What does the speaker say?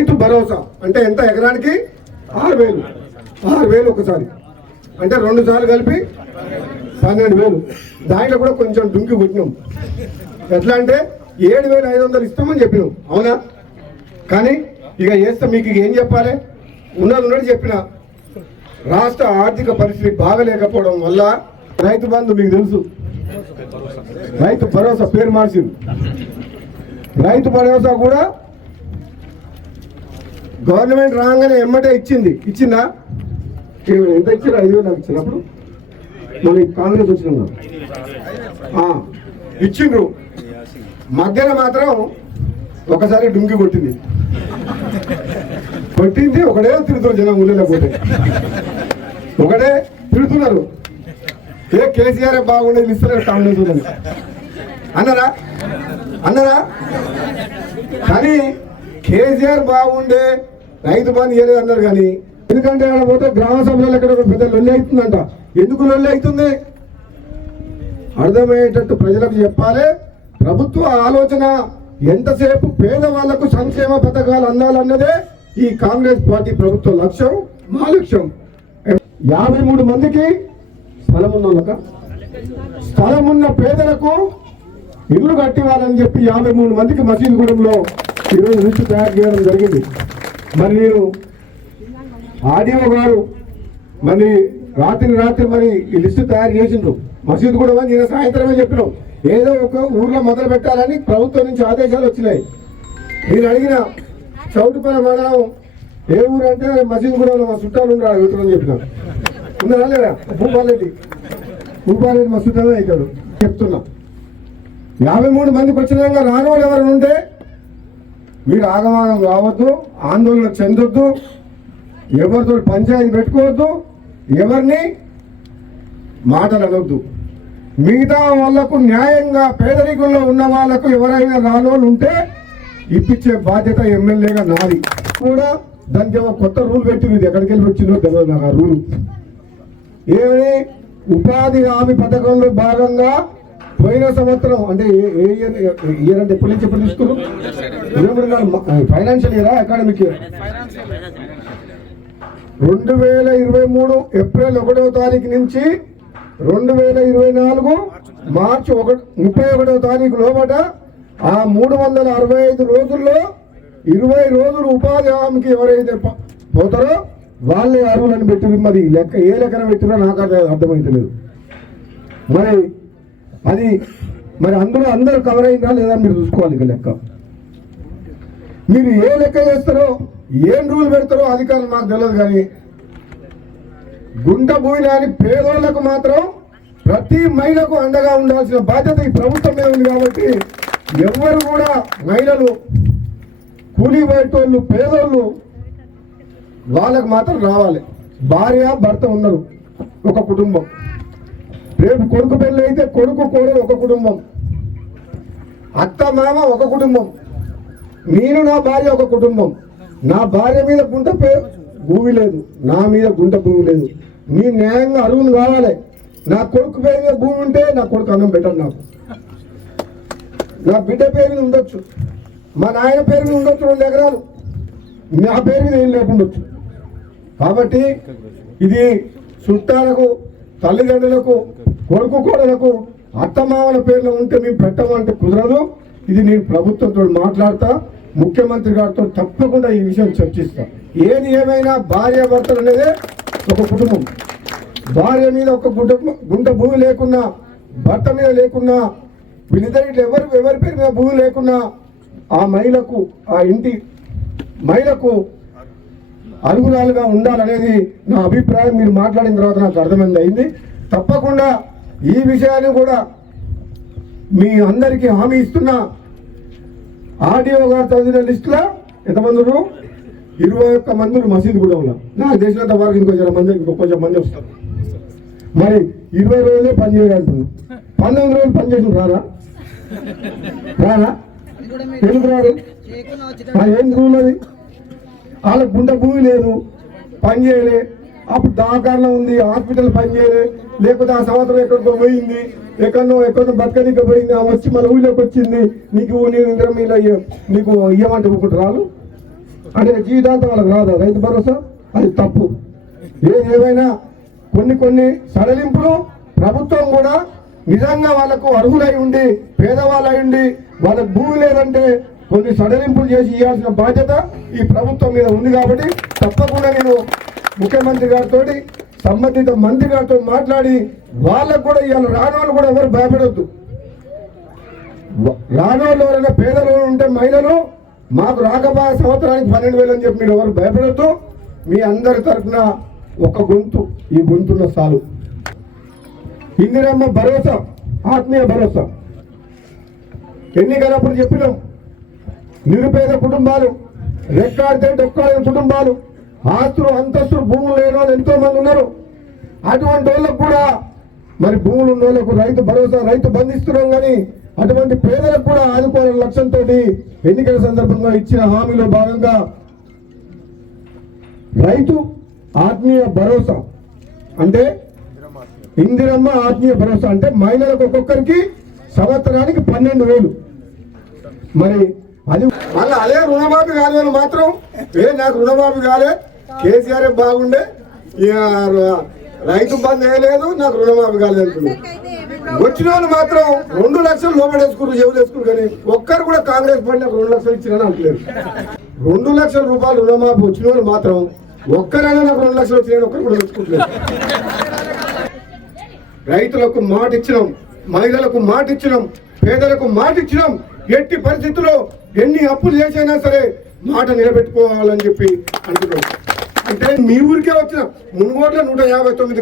రైతు భరోసా అంటే ఎంత ఎకరానికి? ఆరు వేలు. ఆరు వేలు ఒకసారి. అంటే రెండు సార్లు కలిపి పన్నెండు వేలు. దాంట్లో కూడా కొంచెం డుంకి కొట్టినాం. ఎట్లా అంటే ఏడు వేల ఐదు వందలు ఇస్తామని చెప్పినాం. అవునా? కానీ ఇక చేస్తే మీకు ఇక ఏం చెప్పాలి? ఉన్నది ఉన్నది చెప్పిన. రాష్ట్ర ఆర్థిక పరిస్థితి బాగలేకపోవడం వల్ల రైతు బంధు మీకు తెలుసు. రైతు భరోసా పేరు మార్చింది. రైతు భరోసా కూడా గవర్నమెంట్ రాగానే ఎమ్మటే ఇచ్చింది. ఇచ్చిందా? ఎంత ఇచ్చారు ఐదు వేలు నాకు ఇచ్చినప్పుడు. మళ్ళీ కాంగ్రెస్ వచ్చిన ఇచ్చిండ్రు. మధ్యన మాత్రం ఒకసారి డుంగి కొట్టింది. కొట్టింది ఒకడే తిరుగుతారు జనం ఊళ్ళో పోతే. ఒకడే తిరుగుతున్నారు ఏ కేసీఆర్ బాగుండేది ఇస్తారు కాంగ్రెస్ అన్నారా? అన్నారా? కానీ కేసీఆర్ బాగుండే రైతు బంధు ఇయ్యలేదు అన్నారు కానీ ఎందుకంటే ఆడ పోతే గ్రామ సభలో ఎక్కడ పెద్ద లొల్లి అవుతుందంట. ఎందుకు లొల్లి అవుతుంది? అర్థమయ్యేటట్టు ప్రజలకు చెప్పాలి. ప్రభుత్వ ఆలోచన ఎంతసేపు పేదవాళ్ళకు సంక్షేమ పథకాలు అందాలన్నదే ఈ కాంగ్రెస్ పార్టీ ప్రభుత్వ లక్ష్యం మా లక్ష్యం. యాభై మూడు మందికి స్థలం ఉన్న వాళ్ళక స్థలం ఉన్న పేదలకు ఇల్లు కట్టివ్వాలని చెప్పి యాభై మూడు మందికి మసీదుగూడెంలో ఈరోజు లిస్టు తయారు చేయడం జరిగింది. మరి నేను ఆర్డీఓ గారు మరి రాత్రి రాత్రి మరి ఈ లిస్టు తయారు చేసిండ్రు. మసీదు కూడా నేను సాయంత్రమే చెప్పినాం. ఏదో ఒక ఊర్లో మొదలు పెట్టాలని ప్రభుత్వం నుంచి ఆదేశాలు వచ్చినాయి. నేను అడిగిన చౌటుపల్లి మండలం ఏ ఊరు అంటే మసీదు కూడా మా చుట్టాలు ఉండరు విత్తనం చెప్పిన ఉన్నారా లేదా భూపాలరెడ్డి. భూపాలరెడ్డి మా చుట్టాలే అవుతాడు. చెప్తున్నా. యాభై మూడు మందికి వచ్చినాక రాని వాళ్ళు ఎవరైనా ఉంటే మీరు ఆగమాగం కావద్దు ఆందోళన చెందొద్దు ఎవరితో పంచాయతీ పెట్టుకోవద్దు ఎవరిని మాటలు అనొద్దు మిగతా వాళ్ళకు న్యాయంగా పేదరికంలో ఉన్న వాళ్ళకు ఎవరైనా రానోళ్ళు ఉంటే ఇప్పించే బాధ్యత ఎమ్మెల్యేగా నాది. కూడా దానికి కొత్త రూల్ పెట్టింది. ఎక్కడికి వెళ్ళి వచ్చిందో తెలియదు నాకు ఆ రూల్. ఏమని ఉపాధి హామీ పథకంలో భాగంగా పోయిన సంవత్సరం అంటే ఏ- ఇయర్ ఇయర్ అంటే ఎప్పటి నుంచి ఎప్పుడు తీసుకున్నారు ఫైనాన్షియల్ ఇయరా అకాడమిక్ ఇయర్ రెండు వేల ఇరవై మూడు ఏప్రిల్ ఒకటవ తారీఖు నుంచి రెండు వేల ఇరవై నాలుగు మార్చి ఒకటి ముప్పై ఒకటవ తారీఖు లోపల ఆ మూడు వందల అరవై ఐదు రోజుల్లో ఇరవై రోజులు ఉపాధి హామీకి ఎవరైతే పోతారో వాళ్ళే అరువులను పెట్టింది మరి లెక్క ఏ లెక్కన పెట్టినా నాకు అది అర్థమైతలేదు. మరి అది మరి అందరూ అందరూ కవర్ అయిందా లేదా మీరు చూసుకోవాలి ఇక లెక్క. మీరు ఏ లెక్క చేస్తారో ఏం రూల్ పెడతారో అధికారులు మాకు తెలియదు కానీ గుంట భూమి రాని పేదోళ్ళకు మాత్రం ప్రతి మహిళకు అండగా ఉండాల్సిన బాధ్యత ఈ ప్రభుత్వం మీద ఉంది కాబట్టి ఎవ్వరు కూడా మహిళలు కూలీ బయటోళ్ళు పేదోళ్ళు వాళ్ళకు మాత్రం రావాలి. భార్య భర్త ఉన్నారు ఒక కుటుంబం. రేపు కొడుకు పెళ్ళి అయితే కొడుకు కోడలు ఒక కుటుంబం. అత్త మామ ఒక కుటుంబం. నేను నా భార్య ఒక కుటుంబం. నా భార్య మీద గుంట భూమి లేదు. నా మీద గుంట భూమి లేదు. నీ న్యాయంగా అరువులు కావాలి. నా కొడుకు పేరు మీద భూమి ఉంటే నా కొడుకు అన్నం పెట్టరు నాకు. నా బిడ్డ పేరు మీద ఉండొచ్చు. మా నాయన పేరు మీద ఉండొచ్చు రెండు ఎకరాలు. నా పేరు మీద ఏం లేకుండొచ్చు కాబట్టి ఇది చుట్టాలకు తల్లిదండ్రులకు కొడుకు కోడలకు అత్తమామల పేర్లు ఉంటే మేము పెట్టమంటే కుదరదు. ఇది నేను ప్రభుత్వంతో మాట్లాడతా. ముఖ్యమంత్రి గారితో తప్పకుండా ఈ విషయం చర్చిస్తా. ఏది ఏమైనా భార్య భర్తలు అనేది ఒక కుటుంబం. భార్య మీద ఒక గుడ్డ గుంట భూమి లేకున్నా భర్త మీద లేకున్నా వీళ్ళిద్దరి ఎవరు ఎవరి పేరు మీద భూమి లేకున్నా ఆ మహిళకు ఆ ఇంటి మహిళకు అరుగురాలుగా ఉండాలనేది నా అభిప్రాయం. మీరు మాట్లాడిన తర్వాత నాకు అర్థమైంది. అయింది తప్పకుండా ఈ విషయాన్ని కూడా మీ అందరికీ హామీ ఇస్తున్నా. ఆర్డిఓ గారు చదివిన లిస్టులో ఎంతమంది ఇరవై ఒక్క మంది మసీదు కూడా ఉన్నారు నాకు తెలిసినంత వరకు ఇంకొంచెం మంది ఇంకో కొంచెం మంది వస్తారు. మరి ఇరవై రోజులే పని పంతొమ్మిది రోజులు పని చేసిన రారా? రారా? ఎందుకు రాడు ఏం రూల్ అది? వాళ్ళ గుంట భూమి లేదు. పని చేయలే. అప్పుడు దాకాలో ఉంది హాస్పిటల్ పనిచేయలే లేకపోతే ఆ సంవత్సరం ఎక్కడికో పోయింది. ఎక్కడో ఎక్కడో బతకనిక పోయింది. ఆ వచ్చి మన ఊళ్ళోకి వచ్చింది. నీకు నేను ఇంద్రం ఇలా నీకు ఇయ్యమంటే ఒకటి వాళ్ళు అంటే జీవితాంతం వాళ్ళకి రాదా? రైతు భరోసా? అది తప్పు. ఏ ఏమైనా కొన్ని కొన్ని సడలింపులు ప్రభుత్వం కూడా నిజంగా వాళ్ళకు అర్హులై ఉండి పేదవాళ్ళై ఉండి వాళ్ళకు భూమి లేదంటే కొన్ని సడలింపులు చేసి ఇవ్వాల్సిన బాధ్యత ఈ ప్రభుత్వం మీద ఉంది కాబట్టి తప్పకుండా నేను ముఖ్యమంత్రి గారితో సంబంధిత మంత్రి గారితో మాట్లాడి వాళ్ళకు కూడా ఇవాళ రానోళ్ళు కూడా ఎవరు భయపడద్దు. రానోళ్ళు ఎవరైనా పేదలు ఉంటే మహిళలు మాకు రాకపోయే సంవత్సరానికి పన్నెండు వేలు అని చెప్పి మీరు ఎవరు భయపడద్దు. మీ అందరి తరఫున ఒక గొంతు ఈ గొంతున్న సాలు. ఇందిరమ్మ భరోసా ఆత్మీయ భరోసా. ఎన్నికలప్పుడు చెప్పినాం. నిరుపేద కుటుంబాలు రెక్కాడితే డొక్కాడిన కుటుంబాలు. ఆస్తులు అంతస్తులు భూములు లేని వాళ్ళు ఎంతో మంది ఉన్నారు. అటువంటి వాళ్ళకు కూడా మరి భూములు ఉన్న వాళ్ళకు రైతు భరోసా రైతు బంధిస్తున్నాం కానీ అటువంటి పేదలకు కూడా ఆదుకోవాలనే లక్ష్యంతో ఎన్నికల సందర్భంగా ఇచ్చిన హామీలో భాగంగా రైతు ఆత్మీయ భరోసా అంటే ఇందిరమ్మ ఆత్మీయ భరోసా అంటే మహిళలకు ఒక్కొక్కరికి సంవత్సరానికి పన్నెండు వేలు. మరి అది మళ్ళీ అదే రుణమాఫీ కాలేదు మాత్రం ఏ నాకు రుణమాఫీ కాలే. కేసీఆర్ బాగుండే? రైతు బంద్ వేయలేదు నాకు రుణమాఫీ కాలేదు వచ్చిన వాళ్ళు మాత్రం రెండు లక్షలు లోపడేసుకున్నారు చెవులు వేసుకున్నారు కానీ ఒక్కరు కూడా కాంగ్రెస్ పార్టీ నాకు రెండు లక్షలు ఇచ్చిరని అంటలేరు రెండు లక్షల రూపాయలు రుణమాఫీ వచ్చిన వాళ్ళు మాత్రం ఒక్కరైనా నాకు రెండు లక్షలు వచ్చినాయని ఒక్కరు కూడా తెచ్చుకుంటున్నారు రైతులకు మాట ఇచ్చినాం మహిళలకు మాట ఇచ్చినాం పేదలకు మాట ఇచ్చినాం. ఎట్టి పరిస్థితుల్లో ఎన్ని అప్పులు చేసైనా సరే మాట నిలబెట్టుకోవాలని చెప్పి అంటున్నాం అంటే మీ ఊరికే వచ్చిన మునుగోట్ల నూట యాభై తొమ్మిది